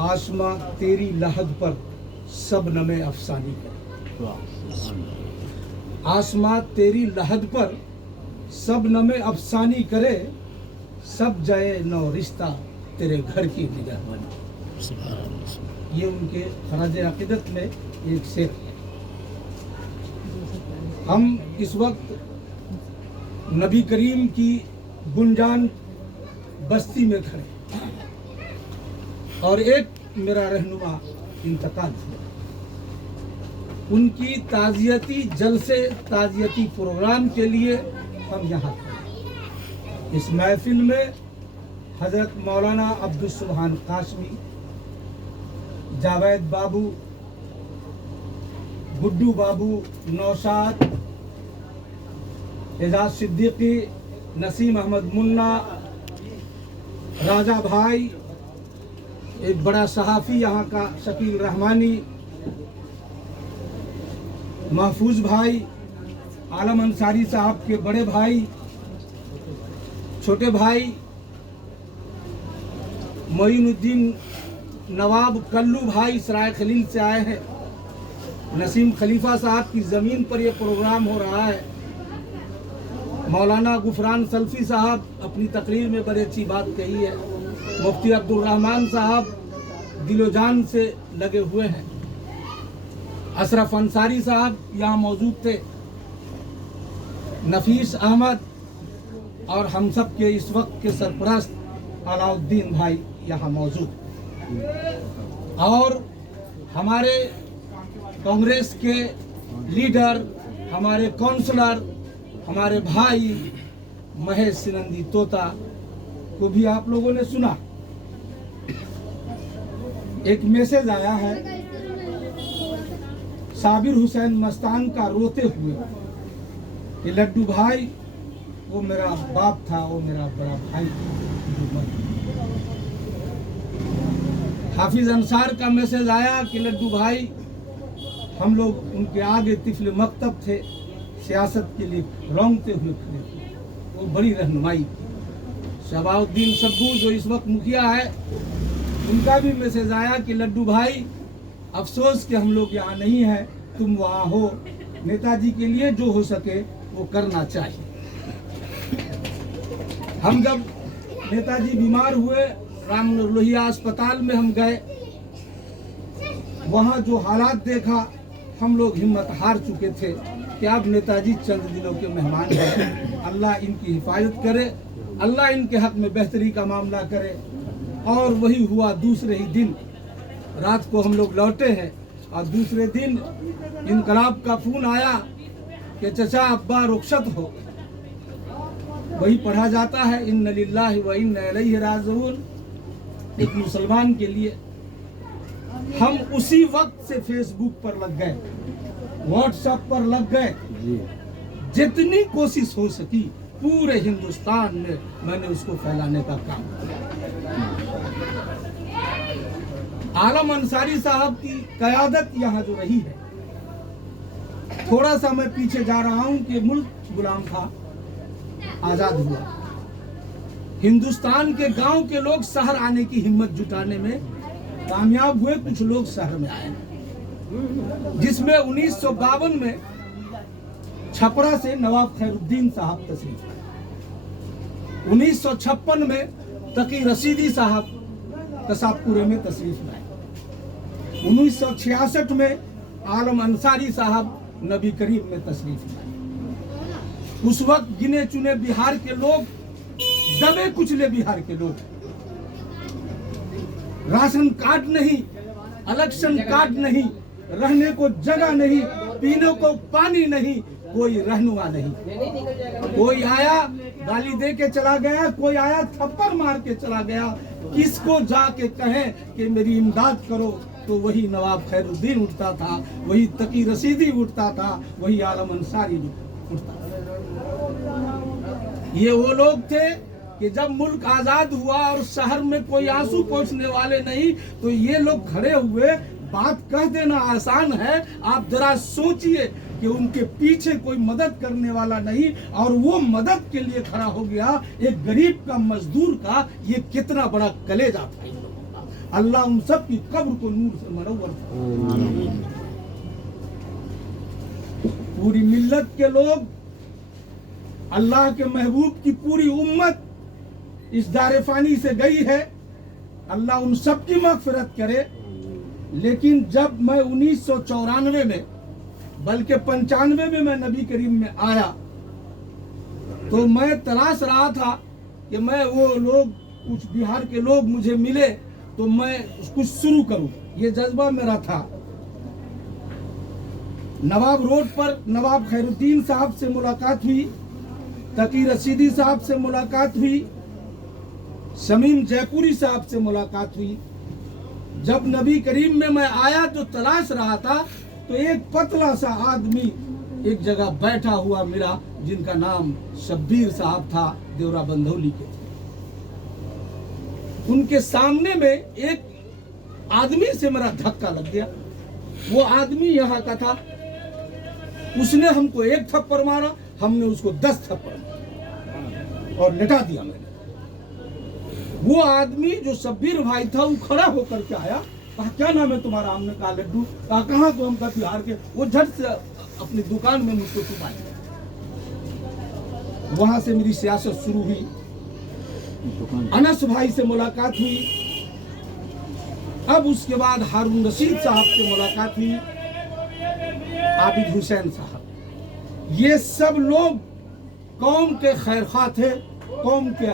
आसमां तेरी लहद पर सब नमे अफसानी करे। आसमां तेरी लहद पर सब नमे अफसानी करे, सब जाए नौ रिश्ता तेरे घर की निगहबानी। ये उनके खराज अकीदत में एक शेर है। हम इस वक्त नबी करीम की गुंजान बस्ती में खड़े और एक मेरा रहनुमा इंतकाल हुआ। उनकी ताज़ियती जलसे, ताज़ियती प्रोग्राम के लिए हम यहाँ खड़े। इस महफिल में हज़रत मौलाना अब्दुल सुभान कासमी, जावेद बाबू, गुड्डू बाबू, नौशाद, एजाज सिद्दीकी, नसीम अहमद मुन्ना, राजा भाई, एक बड़ा सहाफ़ी यहाँ का शकील रहमानी, महफूज भाई, आलम अंसारी साहब के बड़े भाई, छोटे भाई, मोइनुद्दीन नवाब कल्लू भाई सराय खलील से आए हैं। नसीम खलीफा साहब की ज़मीन पर यह प्रोग्राम हो रहा है। मौलाना गुफरान सल्फी साहब अपनी तकरीर में बड़ी अच्छी बात कही है। मुफ्ती अब्दुल रहमान साहब दिलो जान से लगे हुए हैं। अशरफ अंसारी साहब यहाँ मौजूद थे। नफीस अहमद और हम सब के इस वक्त के सरपरस्त अलाउद्दीन भाई यहाँ मौजूद, और हमारे कांग्रेस के लीडर, हमारे काउंसलर, हमारे भाई महेश सिनंदी तोता को भी आप लोगों ने सुना। एक मैसेज आया है साबिर हुसैन मस्तान का रोते हुए कि लड्डू भाई वो मेरा बाप था, वो मेरा बड़ा भाई था। हाफिज अंसार का मैसेज आया कि लड्डू भाई हम लोग उनके आगे तिफल मकतब थे, सियासत के लिए रौंगते हुए खड़े थे, वो बड़ी रहनुमाई। शबाउद्दीन सब्बू जो इस वक्त मुखिया है, उनका भी मैसेज आया कि लड्डू भाई अफसोस कि हम लोग यहाँ नहीं हैं, तुम वहाँ हो, नेताजी के लिए जो हो सके वो करना चाहिए। हम जब नेताजी बीमार हुए, रामनगर लोहिया अस्पताल में हम गए, वहाँ जो हालात देखा, हम लोग हिम्मत हार चुके थे कि अब नेताजी चंद दिनों के मेहमान हैं। अल्लाह इनकी हिफाजत करे, अल्लाह इनके हक में बेहतरी का मामला करे। और वही हुआ। दूसरे ही दिन रात को हम लोग लौटे हैं और दूसरे दिन इनकलाब का फोन आया कि चचा अब्बा रुखसत हो। वही पढ़ा जाता है इन्ना लिल्लाहि व इन्ना इलैहि राजिऊन। एक मुसलमान के लिए हम उसी वक्त से फेसबुक पर लग गए, व्हाट्सएप पर लग गए। जितनी कोशिश हो सकी पूरे हिंदुस्तान में मैंने उसको फैलाने का काम किया। आलम अंसारी साहब की क़यादत यहाँ जो रही है, थोड़ा सा मैं पीछे जा रहा हूँ कि मुल्क गुलाम था, आजाद हुआ। हिंदुस्तान के गांव के लोग शहर आने की हिम्मत जुटाने में कामयाब हुए। कुछ लोग शहर में आए, जिसमें 1952 में छपरा से नवाब खैरुद्दीन साहब तशरीफ लाए। 1956 में तकी रशीदी साहब कसाबपुरे में तशरीफ लाए। 1966 में आलम अंसारी साहब नबी करीम में तशरीफ लाए। उस वक्त गिने चुने बिहार के लोग, दबे कुचले बिहार के लोग, राशन कार्ड नहीं, इलेक्शन कार्ड नहीं, रहने को जगह नहीं, पीने को पानी नहीं, कोई रहनुमा नहीं। कोई आया गाली दे के चला गया, कोई आया थप्पड़ मार के चला गया। किसको जाके कहें कि मेरी इमदाद करो, तो वही नवाब खैरुद्दीन उठता था, वही तकी रशीदी उठता था, वही आलम अंसारी उठता था। ये वो लोग थे कि जब मुल्क आजाद हुआ और शहर में कोई आंसू पोंछने वाले नहीं, तो ये लोग खड़े हुए। बात कह देना आसान है, आप जरा सोचिए कि उनके पीछे कोई मदद करने वाला नहीं, और वो मदद के लिए खड़ा हो गया एक गरीब का, मजदूर का। ये कितना बड़ा कलेजा था इन लोगों का। अल्लाह उन सब की कब्र को नूर से मनव्वर था। पूरी मिल्लत के लोग, अल्लाह के महबूब की पूरी उम्मत इस दारे फानी से गई है। अल्लाह उन सब की मगफिरत करे। लेकिन जब मैं 1994 में, बल्कि 95 में मैं नबी करीम में आया, तो मैं तलाश रहा था कि मैं वो लोग, कुछ बिहार के लोग मुझे मिले तो मैं कुछ शुरू करूं। ये जज्बा मेरा था। नवाब रोड पर नवाब खैरुद्दीन साहब से मुलाकात हुई, तकी रशीदी साहब से मुलाकात हुई, शमीम जयपुरी साहब से मुलाकात हुई। जब नबी करीम में मैं आया तो तलाश रहा था, तो एक पतला सा आदमी एक जगह बैठा हुआ मिला, जिनका नाम शब्बीर साहब था, देवरा बंधौली के थे। उनके सामने में एक आदमी से मेरा धक्का लग गया। वो आदमी यहाँ का था। उसने हमको एक थप्पड़ मारा, हमने उसको 10 थप्पड़ मारा और लेटा दिया मैंने। वो आदमी जो शब्बीर भाई था, वो खड़ा होकर के आया, कहा क्या नाम है तुम्हारा? हमने कहा लड्डू। कहा कहाँ को? हम कहा बिहार के। वो झट से अपनी दुकान में मुझको छुपा लिया। वहां से मेरी सियासत शुरू हुई। अनस भाई से मुलाकात हुई। अब उसके बाद हारून रशीद साहब से मुलाकात हुई, आबिद हुसैन साहब। ये सब लोग कौम के खैरखा थे, कौम के